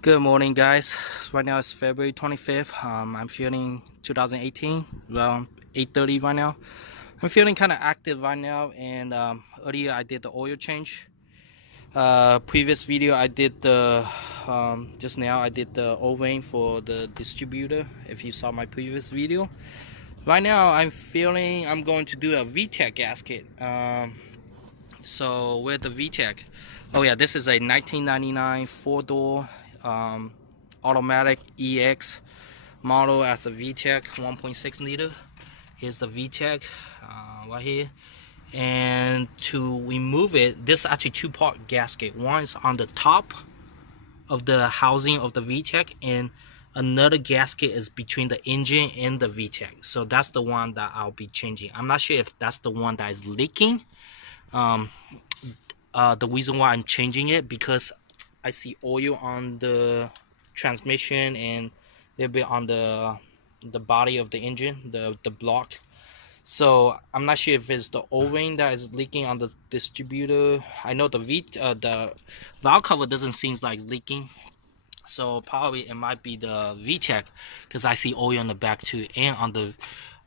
Good morning, guys. Right now it's February 25th. I'm feeling 2018, around 8:30 right now. I'm feeling kind of active right now, and earlier I did the oil change. Previous video I did the just now I did the O-ring for the distributor. If you saw my previous video, right now I'm feeling I'm going to do a vtec gasket. So with the vtec, oh yeah, this is a 1999 four-door automatic EX model as a VTEC 1.6 liter. Here's the VTEC right here. And to remove it, this is actually two-part gasket. One is on the top of the housing of the VTEC, and another gasket is between the engine and the VTEC. So that's the one that I'll be changing. I'm not sure if that's the one that is leaking. The reason why I'm changing it, because I see oil on the transmission and a little bit on the body of the engine, the block. So I'm not sure if it's the O-ring that is leaking on the distributor. I know the valve cover doesn't seem like leaking, so probably it might be the VTEC, because I see oil on the back too, and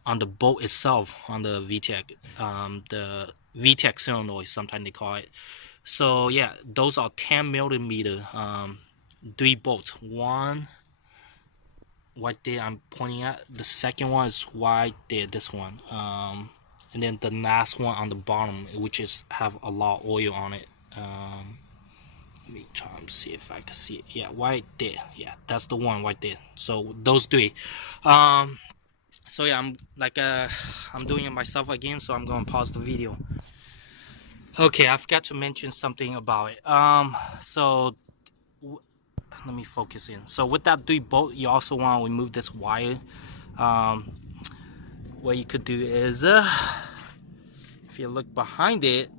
on the bolt itself, on the VTEC, the VTEC solenoid, sometimes they call it. So yeah, those are 10 millimeter 3 bolts. One right there I'm pointing at, the second one is right there, this one, and then the last one on the bottom, which is have a lot of oil on it. Let me try and see if I can see it. Yeah, right there. Yeah, that's the one right there. So those three. So yeah, I'm doing it myself again, so I'm gonna pause the video. Okay, I forgot to mention something about it. So let me focus in. So with that 3 bolt, you also want to remove this wire. What you could do is, if you look behind it,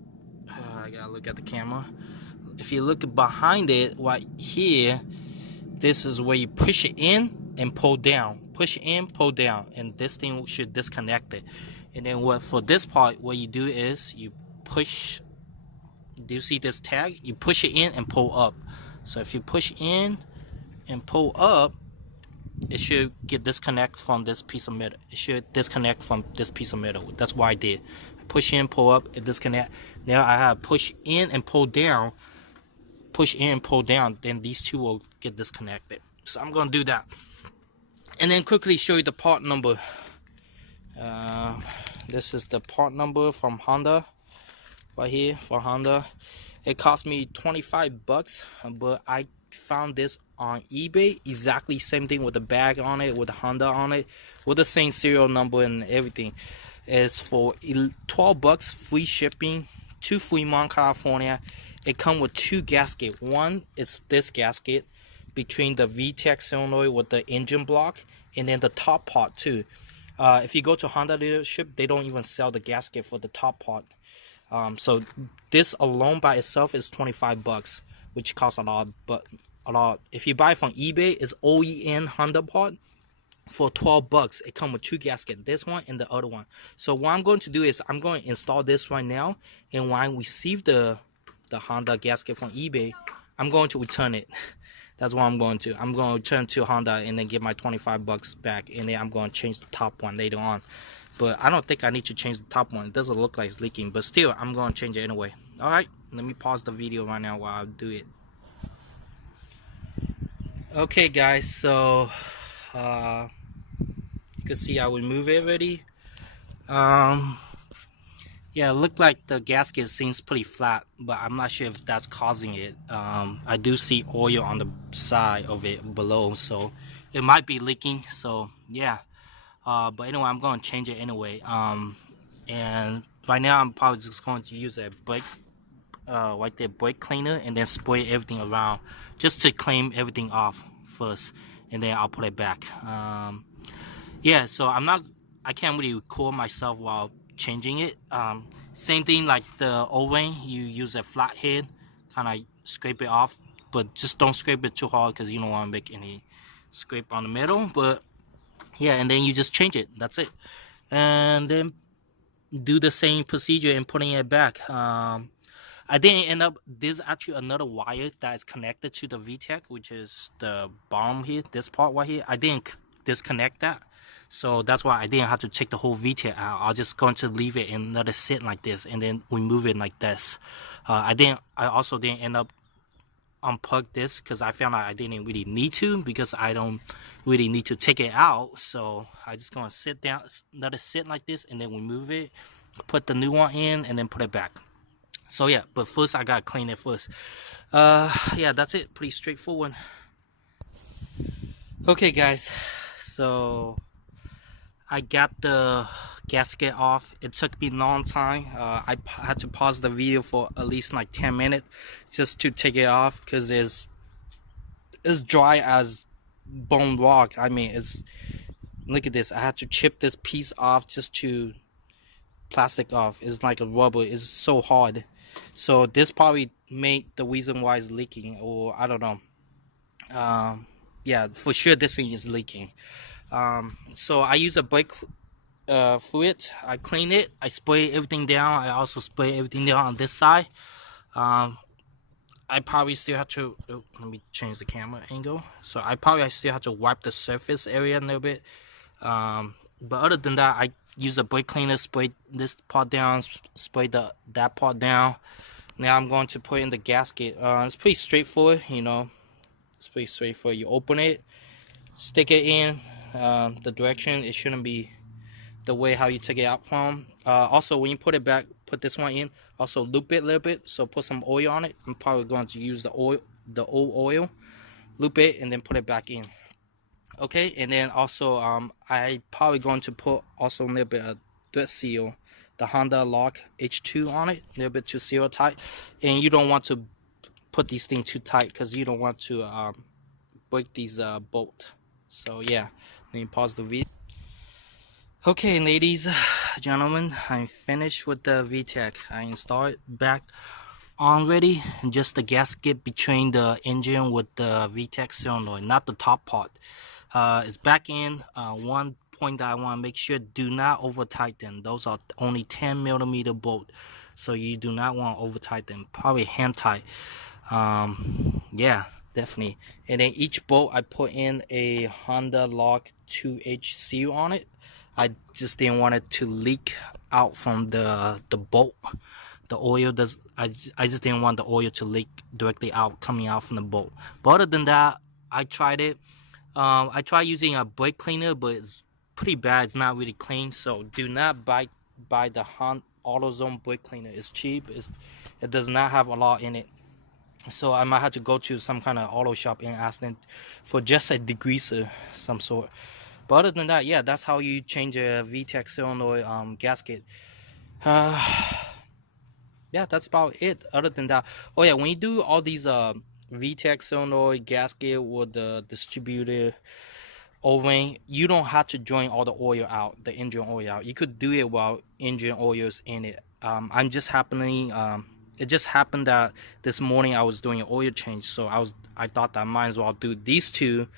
I gotta look at the camera. If you look behind it, right here, this is where you push it in and pull down. Push it in, pull down, and this thing should disconnect it. And then for this part, what you do is you push. Do you see this tag? You push it in and pull up. So if you push in and pull up, it should get disconnect from this piece of metal. It should disconnect from this piece of metal. That's what I did. Push in, pull up, it disconnect. Now I have push in and pull down. Push in and pull down. Then these two will get disconnected. So I'm gonna do that, and then quickly show you the part number. This is the part number from Honda. Right here for Honda. It cost me 25 bucks, but I found this on eBay. Exactly same thing with the bag on it, with the Honda on it, with the same serial number and everything. It's for 12 bucks, free shipping to Fremont, California. It comes with 2 gaskets. One is this gasket between the VTEC solenoid with the engine block, and then the top part too. If you go to Honda dealership, they don't even sell the gasket for the top part. So this alone by itself is 25 bucks, which costs a lot. But a lot. If you buy from eBay, it's OEM Honda part for 12 bucks. It comes with 2 gaskets, this one and the other one. So what I'm going to do is I'm going to install this right now, and when I receive the Honda gasket from eBay, I'm going to return it. That's what I'm going to. I'm going to return to Honda and then get my 25 bucks back, and then I'm going to change the top one later on. But I don't think I need to change the top one. It doesn't look like it's leaking, but still, I'm going to change it anyway. Alright, let me pause the video right now while I do it. Okay, guys, so you can see I would move it already. Yeah, it looked like the gasket seems pretty flat, but I'm not sure if that's causing it. I do see oil on the side of it below, so it might be leaking. So yeah. But anyway, I'm going to change it anyway. And right now I'm probably just going to use a brake, right there, brake cleaner, and then spray everything around just to clean everything off first, and then I'll put it back. Yeah, so I can't really record myself while changing it. Same thing like the O-ring, you use a flat head, kind of scrape it off, but just don't scrape it too hard because you don't want to make any scrape on the metal. But yeah, and then you just change it. That's it. And then do the same procedure in putting it back. I I didn't end up. There's actually another wire that is connected to the VTEC, which is the bottom here, this part right here. I didn't disconnect that, so that's why I didn't have to take the whole VTEC out. I was just going to leave it and let it sit like this, and then we move it like this. I also didn't end up unplug this because I found out I didn't really need to, because I don't really need to take it out. So I just gonna sit down, let it sit like this, and then we move it, put the new one in, and then put it back. So yeah, but first I gotta clean it first. Yeah, that's it. Pretty straightforward. Okay, guys. So I got the gasket off. It took me a long time. I had to pause the video for at least like 10 minutes just to take it off, because it's dry as bone rock. I mean, look at this. I had to chip this piece off just to plastic off. It's like a rubber. It's so hard. So this probably made the reason why it's leaking, or I don't know. Yeah, for sure this thing is leaking. So I use a brake fluid. I clean it. I spray everything down. I also spray everything down on this side. I probably still have to, let me change the camera angle. So I probably still have to wipe the surface area a little bit. But other than that, I use a brake cleaner, spray this part down, spray that part down. Now I'm going to put in the gasket. It's pretty straightforward, you know. It's pretty straightforward. You open it, stick it in the direction. It shouldn't be the way how you take it out from. Also, when you put it back, put this one in. Also, loop it a little bit. So put some oil on it. I'm probably going to use the old oil. Loop it and then put it back in. Okay, and then also I probably going to put also a little bit of thread seal, the Honda Lock H2 on it, a little bit too seal tight. And you don't want to put these things too tight, because you don't want to break these bolt. So yeah, let me pause the video. Okay, ladies, gentlemen, I'm finished with the VTEC. I installed it back on ready, and just the gasket between the engine with the VTEC solenoid, not the top part. It's back in. One point that I want to make sure: do not over tighten. Those are only 10mm bolt, so you do not want to over tighten. Probably hand tight. Yeah, definitely. And then each bolt I put in a Honda Lock 2H seal on it. I just didn't want it to leak out from the bolt. The oil does. I just didn't want the oil to leak directly out, coming out from the bolt. But other than that, I tried it. I tried using a brake cleaner, but it's pretty bad. It's not really clean. So do not buy the Honda AutoZone brake cleaner. It's cheap. It does not have a lot in it. So I might have to go to some kind of auto shop and ask them for just a degreaser, some sort. But other than that, yeah, that's how you change a VTEC solenoid gasket. Yeah, that's about it. Other than that, oh yeah, when you do all these VTEC solenoid gasket with the distributor O-ring, you don't have to join all the oil out, the engine oil out. You could do it while engine oil is in it. It just happened that this morning I was doing an oil change, so I thought that I might as well do these two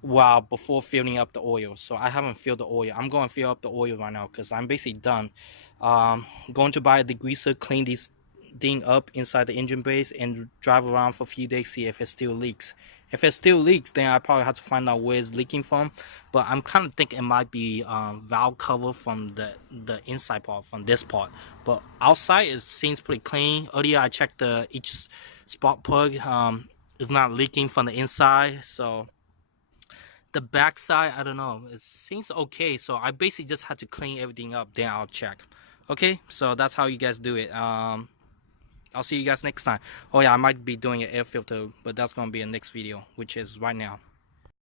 while before filling up the oil. So I haven't filled the oil. I'm going to fill up the oil right now because I'm basically done. Going to buy a degreaser, clean this thing up inside the engine base, and drive around for a few days, see if it still leaks. If it still leaks, then I probably have to find out where it's leaking from. But I'm kind of thinking it might be valve cover from the inside part, from this part. But outside it seems pretty clean. Earlier I checked each spark plug. It's not leaking from the inside. So the back side, I don't know, it seems okay. So I basically just had to clean everything up, then I'll check. Okay, so that's how you guys do it. I'll see you guys next time. Oh yeah, I might be doing an air filter, but that's gonna be a next video, which is right now.